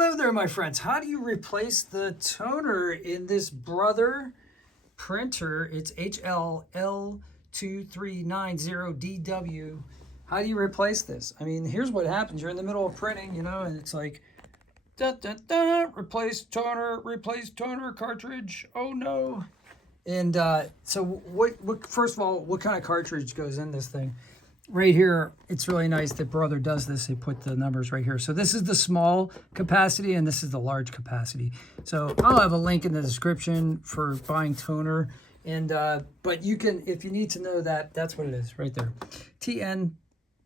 Hello there, my friends. How do you replace the toner in this Brother printer? It's HL-L2390DW. How do you replace this? I mean, here's what happens. You're in the middle of printing, you know, and it's like, da, da, da, replace toner cartridge. Oh no. And so what, first of all, what kind of cartridge goes in this thing? Right here, it's really nice that Brother does this. They put the numbers right here. So this is the small capacity and this is the large capacity. So I'll have a link in the description for buying toner. And but you can, if you need to know that, that's what it is right there. TN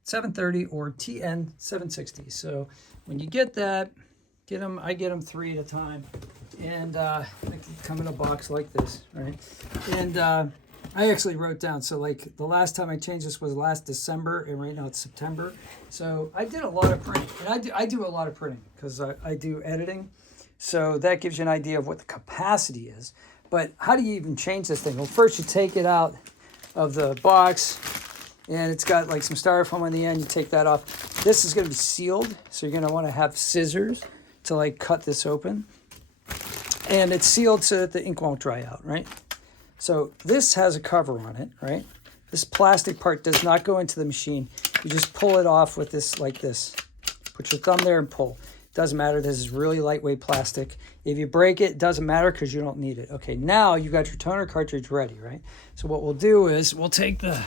730 or TN 760. So when you get that, get them. I get them 3 at a time. And they come in a box like this, right? And I actually wrote down, so like the last time I changed this was last December, and right now it's September. So I did a lot of printing, and I do a lot of printing because I do editing. So that gives you an idea of what the capacity is. But how do you even change this thing? Well, first you take it out of the box, and it's got like some styrofoam on the end. You take that off. This is going to be sealed, so you're going to want to have scissors to like cut this open. And it's sealed so that the ink won't dry out, right? So this has a cover on it, right? This plastic part does not go into the machine. You just pull it off with this, like this. Put your thumb there and pull. Doesn't matter, this is really lightweight plastic. If you break it, it doesn't matter because you don't need it. Okay, now you've got your toner cartridge ready, right? So what we'll do is we'll take the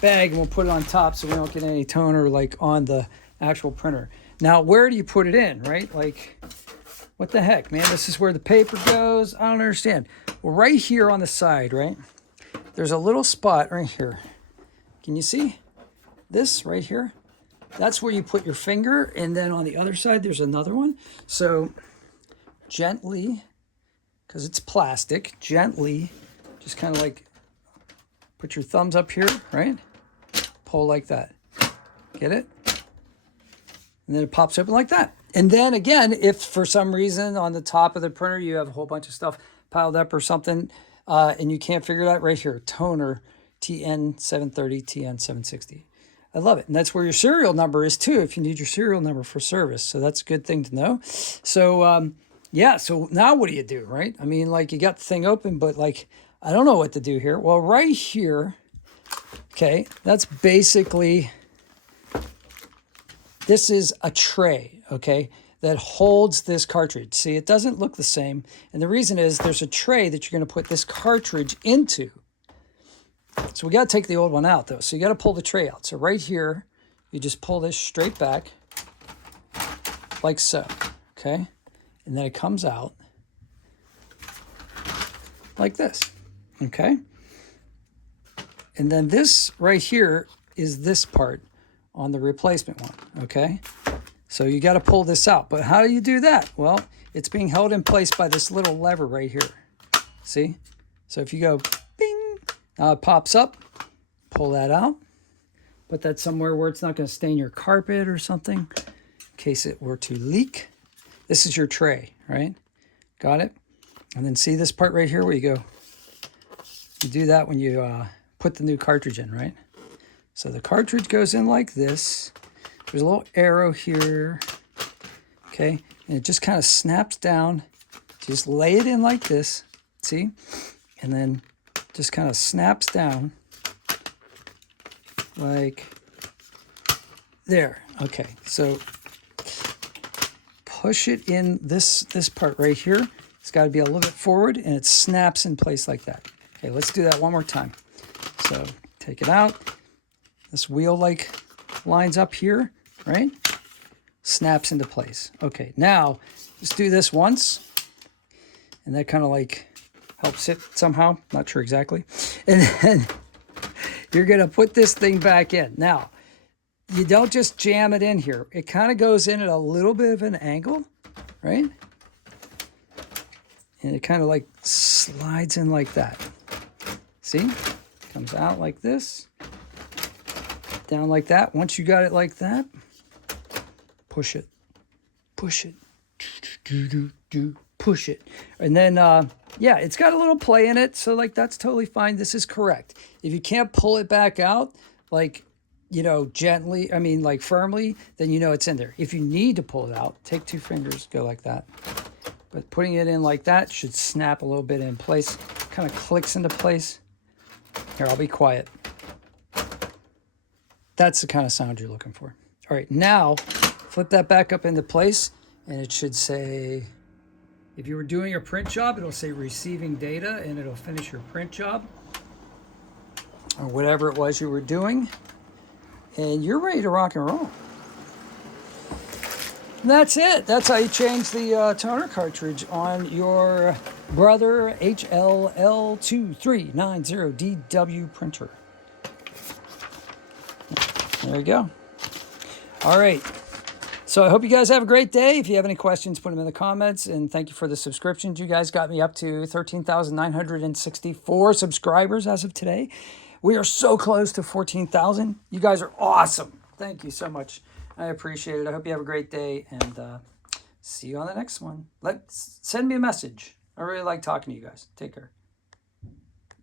bag and we'll put it on top so we don't get any toner like on the actual printer. Now, where do you put it in, right? Like, what the heck, man? This is where the paper goes. I don't understand. Well, right here on the side, right? There's a little spot right here. Can you see this right here? That's where you put your finger. And then on the other side, there's another one. So gently, because it's plastic, gently, just kind of like put your thumbs up here, right? Pull like that. Get it? And then it pops open like that. And then again, if for some reason on the top of the printer you have a whole bunch of stuff piled up or something, and you can't figure it out, right here, toner, TN 730, TN 760. I love it. And that's where your serial number is too, if you need your serial number for service. So that's a good thing to know. So yeah, so now what do you do, right? I mean, like, you got the thing open, but like, I don't know what to do here. Well, right here, okay, that's basically, this is a tray, okay, that holds this cartridge. See, it doesn't look the same. And the reason is there's a tray that you're going to put this cartridge into. So we got to take the old one out, though. So you got to pull the tray out. So right here, you just pull this straight back like so, okay? And then it comes out like this, okay? And then this right here is this part on the replacement one, okay? So you got to pull this out. But how do you do that? Well, it's being held in place by this little lever right here. See? So if you go bing, now it pops up, pull that out, put that somewhere where it's not going to stain your carpet or something in case it were to leak. This is your tray, right? Got it? And then see this part right here where you go, you do that when you put the new cartridge in, right? So the cartridge goes in like this. There's a little arrow here, okay? And it just kind of snaps down. Just lay it in like this, see? And then just kind of snaps down like there. Okay, so push it in this part right here. It's got to be a little bit forward, and it snaps in place like that. Okay, let's do that one more time. So take it out. This wheel like lines up here, right? Snaps into place. Okay, now just do this once, and that kind of like helps it somehow. Not sure exactly. And then you're gonna put this thing back in. Now, you don't just jam it in here. It kind of goes in at a little bit of an angle, right? And it kind of like slides in like that. See? Comes out like this. Down like that. Once you got it like that, push it. Push it. Push it. And then, yeah, it's got a little play in it. So, like, that's totally fine. This is correct. If you can't pull it back out, like, you know, gently, I mean, like firmly, then you know it's in there. If you need to pull it out, take 2 fingers, go like that. But putting it in like that should snap a little bit in place. Kind of clicks into place. Here, I'll be quiet. That's the kind of sound you're looking for. All right, now flip that back up into place, and it should say, if you were doing a print job, it'll say receiving data, and it'll finish your print job or whatever it was you were doing, and you're ready to rock and roll. And that's it. That's how you change the toner cartridge on your Brother HL-L2390DW printer. There you go. All right. So I hope you guys have a great day. If you have any questions, put them in the comments. And thank you for the subscriptions. You guys got me up to 13,964 subscribers as of today. We are so close to 14,000. You guys are awesome. Thank you so much. I appreciate it. I hope you have a great day, and see you on the next one. Send me a message. I really like talking to you guys. Take care.